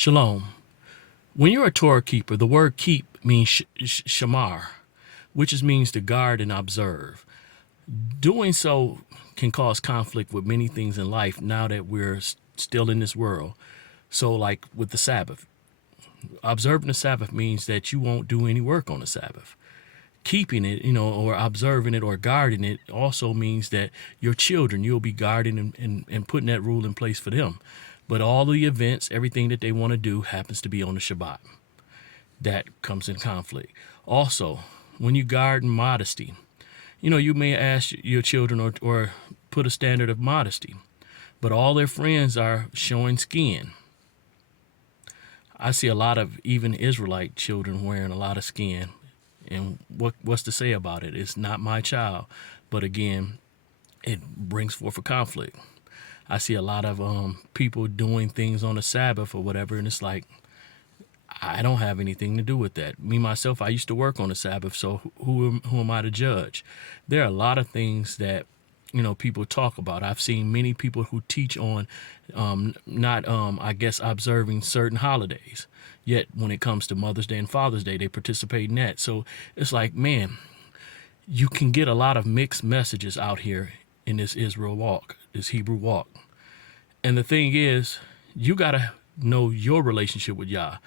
Shalom. When you're a Torah keeper, the word keep means shamar, which means to guard and observe. Doing so can cause conflict with many things in life now that we're still in this world. So, like with the Sabbath, observing the Sabbath means that you won't do any work on the Sabbath. Keeping it, or observing it or guarding it also means that your children, you'll be guarding and putting that rule in place for them. But all the events, everything that they want to do happens to be on the Shabbat. That comes in conflict. Also, when you guard in modesty, you may ask your children or put a standard of modesty, but all their friends are showing skin. I see a lot of even Israelite children wearing a lot of skin. And what's to say about it? It's not my child. But again, it brings forth a conflict. I see a lot of people doing things on the Sabbath or whatever, and it's like, I don't have anything to do with that. Me, myself, I used to work on the Sabbath, so who am I to judge? There are a lot of things that, people talk about. I've seen many people who teach on not, observing certain holidays. Yet when it comes to Mother's Day and Father's Day, they participate in that. So it's like, man, you can get a lot of mixed messages out here in this Israel walk, this Hebrew walk. And the thing is, you got to know your relationship with Yah.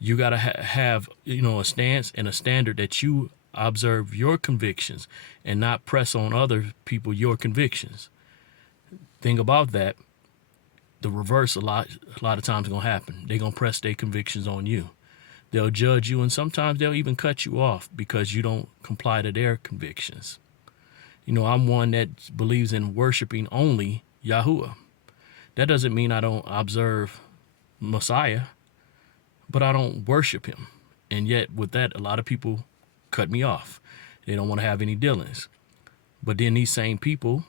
You got to have, a stance and a standard that you observe your convictions and not press on other people your convictions. Thing about that, the reverse a lot of times going to happen. They're going to press their convictions on you. They'll judge you, and sometimes they'll even cut you off because you don't comply to their convictions. I'm one that believes in worshiping only Yahuwah. That doesn't mean I don't observe Messiah, but I don't worship him. And yet with that, a lot of people cut me off. They don't want to have any dealings. But then these same people,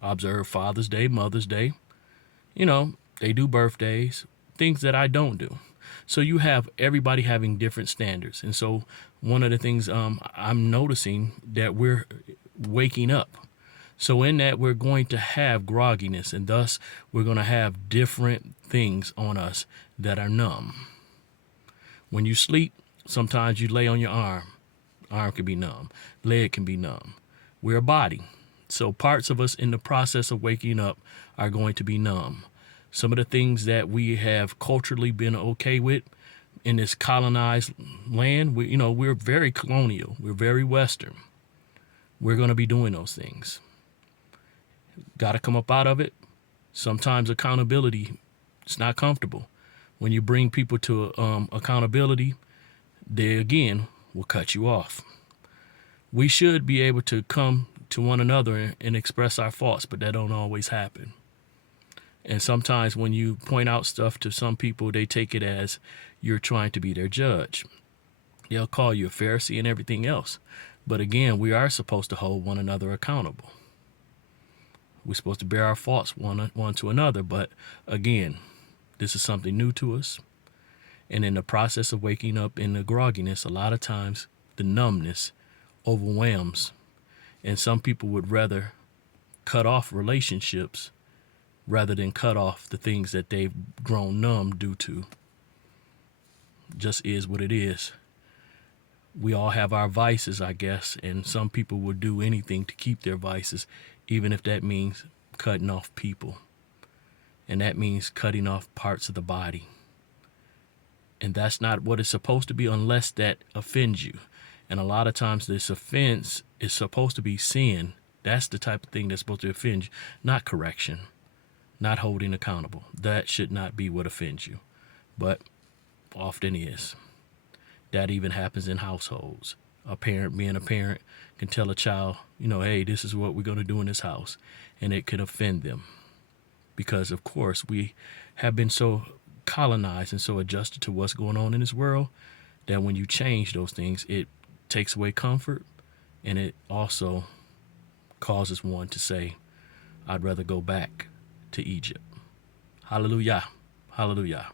observe Father's Day, Mother's Day. They do birthdays, things that I don't do. So you have everybody having different standards. And so one of the things I'm noticing that we're waking up. So in that, we're going to have grogginess, and thus we're going to have different things on us that are numb. When you sleep, sometimes you lay on your arm. Arm can be numb. Leg can be numb. We're a body. So parts of us in the process of waking up are going to be numb. Some of the things that we have culturally been okay with in this colonized land, we're very colonial. We're very Western. We're going to be doing those things. Got to come up out of it. Sometimes accountability, it's not comfortable. When you bring people to accountability, they again will cut you off. We should be able to come to one another and express our faults, but that don't always happen. And sometimes when you point out stuff to some people, they take it as you're trying to be their judge. They'll call you a Pharisee and everything else. But again, we are supposed to hold one another accountable. We're supposed to bear our faults one to another. But again, this is something new to us. And in the process of waking up in the grogginess, a lot of times the numbness overwhelms. And some people would rather cut off relationships rather than cut off the things that they've grown numb due to. Just is what it is. We all have our vices, I guess, and some people will do anything to keep their vices, even if that means cutting off people. And that means cutting off parts of the body. And that's not what it's supposed to be unless that offends you. And a lot of times this offense is supposed to be sin. That's the type of thing that's supposed to offend you, not correction, not holding accountable. That should not be what offends you, but often is. That even happens in households. A parent being a parent can tell a child, hey, this is what we're going to do in this house. And it could offend them because, of course, we have been so colonized and so adjusted to what's going on in this world that when you change those things, it takes away comfort, and it also causes one to say, I'd rather go back to Egypt. Hallelujah. Hallelujah.